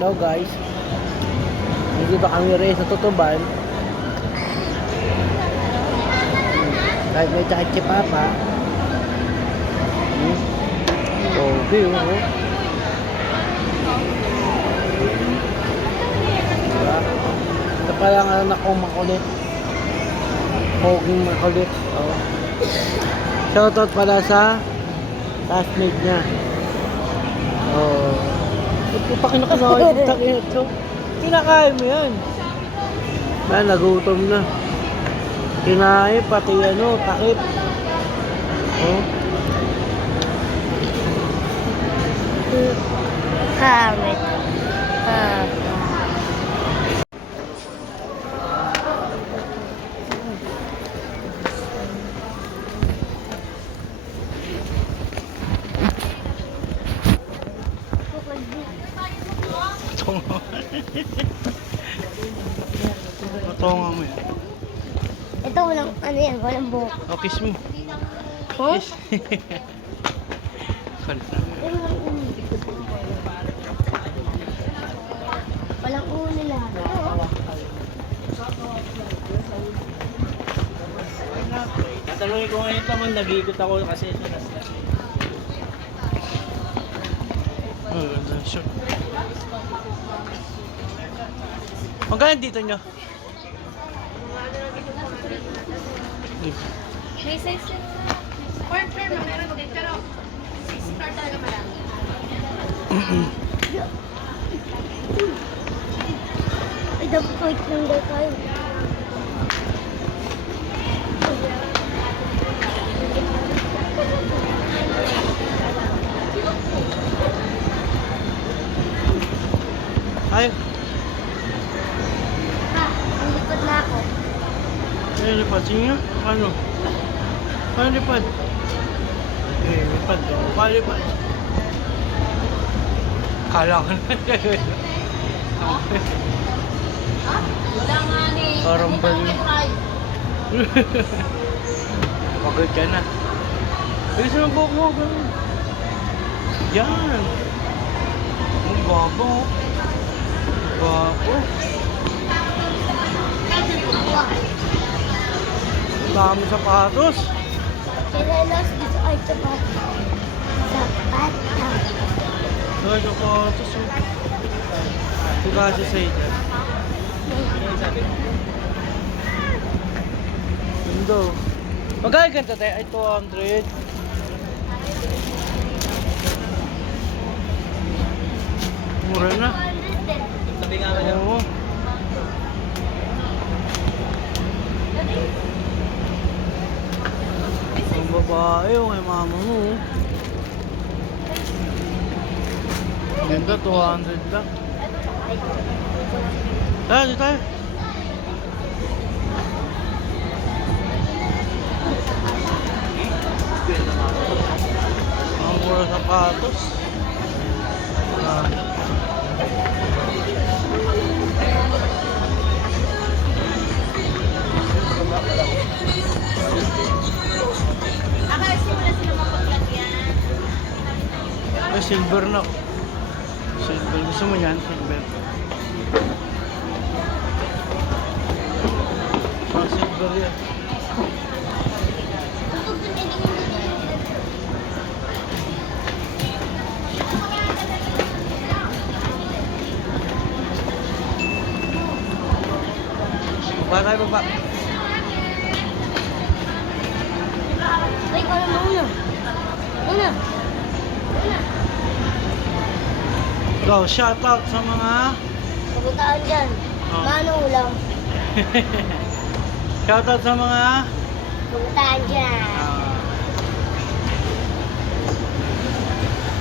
daw guys. Hindi ba kami rin sa tutuban? Kahit may sakit si Papa. Okay, oh. Diba? Ito pa lang anak kong makulit. Poging makulit. Oh. Shoutout pala sa classmate niya. Oh. Ito pa kinakain ito. Kinakain mo yan. Man, nagutom na. Kinain pati ano, takip. Oh. Kamit. Matonga mo yan. Ito walang, ano yan, walang buhok. O, kiss mo. Huh? Kiss. Kalit na. Walang ulo nila. Tatanungin ko ngayon naman, nag-iikot ako kasi ito na. Sure. Magkano dito nyo? May size yun. Corn na meron din, pero 6 star talaga marami. Ay, dapat wait lang daw tayo. Ay, Ha, ang likod na ako. ay, lipad. Sige nga. Paano? Paano lipad? Eh, lipad daw. Paano lipad? Kala ko na. Wala nga ni. Parang bali. Pagod ka na. Bilis mo buhok mo. Ganun. Yan. Ang babo. Babo. Ang dami sapatos. Chinelas, dito ay sapat. Sapat lang. Dami sapatos. Ito kasi sa ito. Ganda. Magkano ganda tayo? Ay, 200. Mura na. Sabi nga Oo. Ang babae, oh, kay mama mo. Oh. Ganda, 200 lang. Tara, dito tayo. Ang mura sapatos. Ah. Simula sila mapaglagyan. May silver na. Silver. Gusto mo yan? Silver. Silver yan. Baba tayo, baba. Ay, ko naman muna. Muna. Go, shout out sa mga Pupuntaan dyan. Oh. Mano ulam. shout out sa mga Pupuntaan dyan.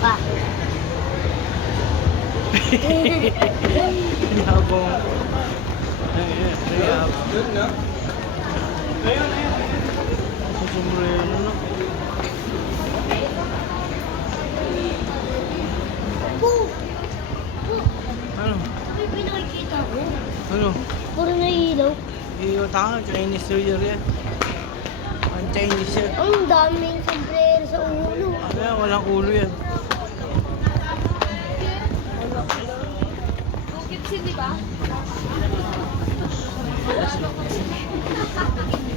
Pa. Habang Good na? Ayun. Sa sombrero na. Ano? May pinakikita ko. Ano? Puro nailaw. Tanga, Chinese New Year yan. Ang Chinese yan. Ang daming sombrero sa ulo. Ano yan? Walang ulo yan. yun, di ba?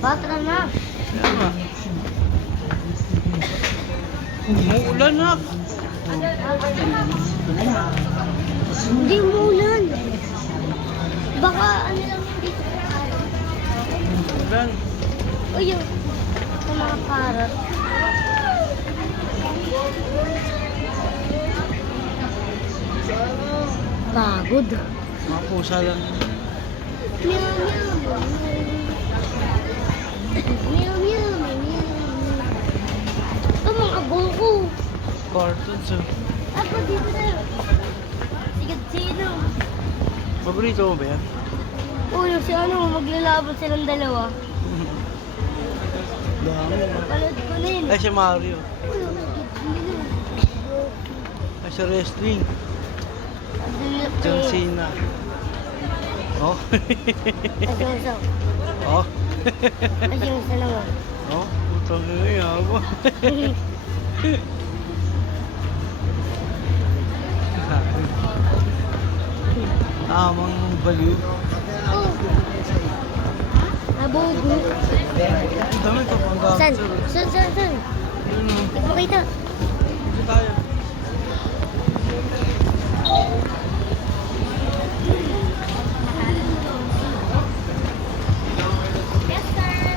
Batra na. Kaya nga. Umuulan na. Hindi umulan. Baka ano lang yung dito. Ulan. Uy, yung sa mga parrot. Pagod. Mga pusa lang. Meow, meow. Meow, meow, meow. Ito mga buko. Cartoons oh. Ako dito na. Sigat sino. Paborito mo ba yan? Uy, si ano, maglalaban silang dalawa. Dami. Panood ko na yun. Ay, si Mario. Uy, sino. Ay, si wrestling. Andun na John eh. Cena. Oh. Asyongso. Oh. Asyongso naman. Oh. Putang ina yabo. Tamang baliw. Oh. Nabugo. Ang dami ka pang gamit. San? sir. San? Yun o. Ipakita. Dito tayo. Yes, sir.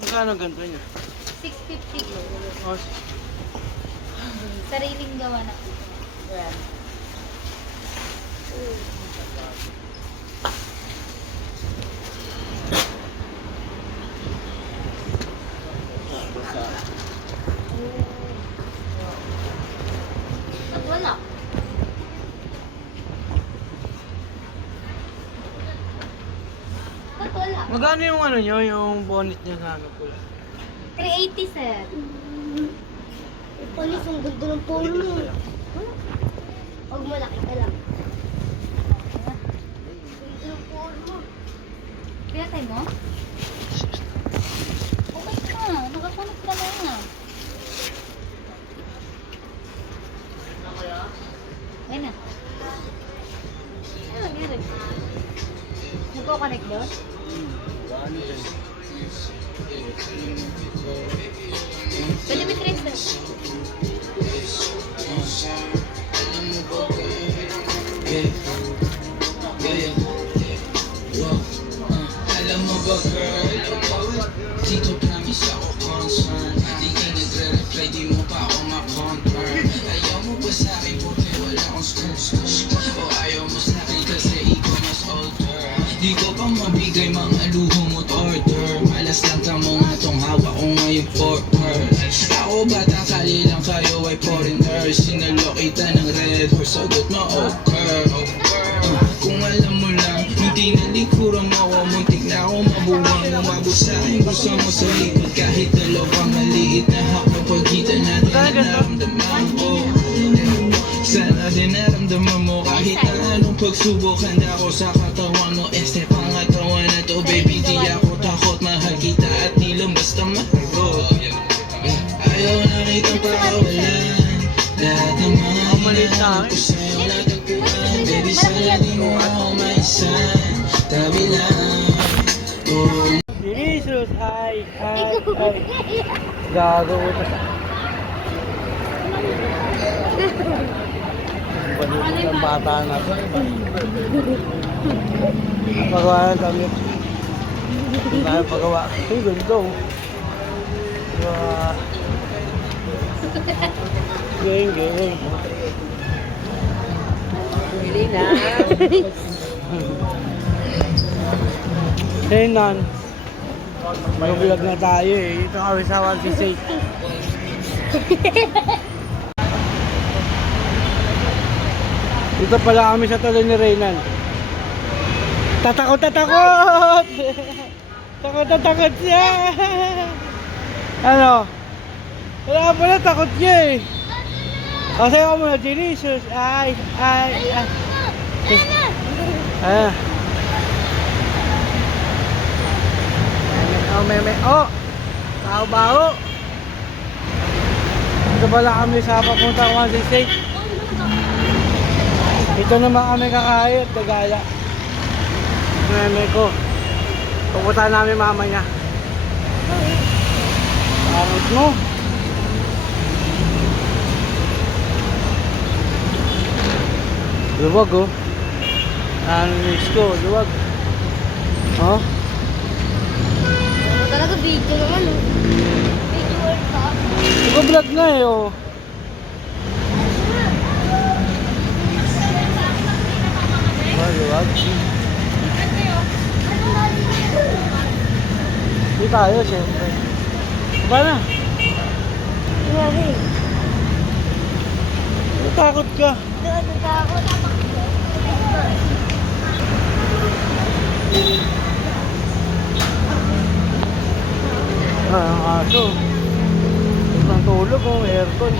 Magkano ganito niya? 650. Oh, Sariling gawa na. At wala. At wala. magkano yung ano nyo, yung bonnet niya sa ano pula? 380, sir. Polis, ang ganda ng polo mo. Huwag malaki ka lang. Ganda ng polo mo. Pinatay mo? Okay na. Nakakunot ka na. Ayun na. Ano nangyari? Nagko-connect doon? Pwede may tracer. Alam mo ba girl, dito promise ako concern. Di ka nagre-reply, di mo pa ako ma-confirm. Ayaw mo ba sa'kin porque wala akong skurs? O ayaw mo sa'kin kasi ikaw mas older? Di ko pa mabigay mga luho mo't order. Malas lang ka mo nga tong hawak ko ngayong forker. Ako batang kali lang kayo ay foreigner. Sinalo kita ng red horse, sagot mo okay. Kung alam mo lang, nung tinalikuran mo ako, muntik na ako mabuwang. Umabot sa'kin, gusto mo sa likod. Kahit dalawang maliit na hakbang pagitan natin na naramdaman ko. Sana din naramdaman mo kahit na anong pagsubok. Handa ko sa katawan mo, este pangatawan na to. Baby, di ako takot, mahal kita at di lang basta maharot. Ayaw na kitang pakawalan. Lahat ng mga hinahanap ko sa'yo natagpuan. Baby, sana di mo ako maisan. Tabi lang. Oh. Jesus, hi. Gago ko pa. Panulit ng bata na to. Pagawa na damit. Hindi tayo pagawa. Ay, ganito. Geng. Pili na. Hey, Nan. Mag-vlog na tayo eh. Ito kami sa 168. Dito pala kami sa tuloy ni Reynan. Tatakot! Takot siya! Ano? Wala pala, takot niya eh. Kasi ako muna, delicious. Ay. Ah. Oh. Baho-baho. Ito pala kami sa papuntang Quezon State. Ito naman kami kakain at gagala. Meme ko. Pupunta namin mamaya. Pangit mo. Luwag oh. Ano miss ko? Luwag. Oh? Talaga video naman oh. Video world ka. Nag-vlog na eh oh. Oh, luwag. Hindi tayo siyempre. Ba na? Grabe. Natakot ka. Natatakot. Ang aso. Ang tulog oh, aircon.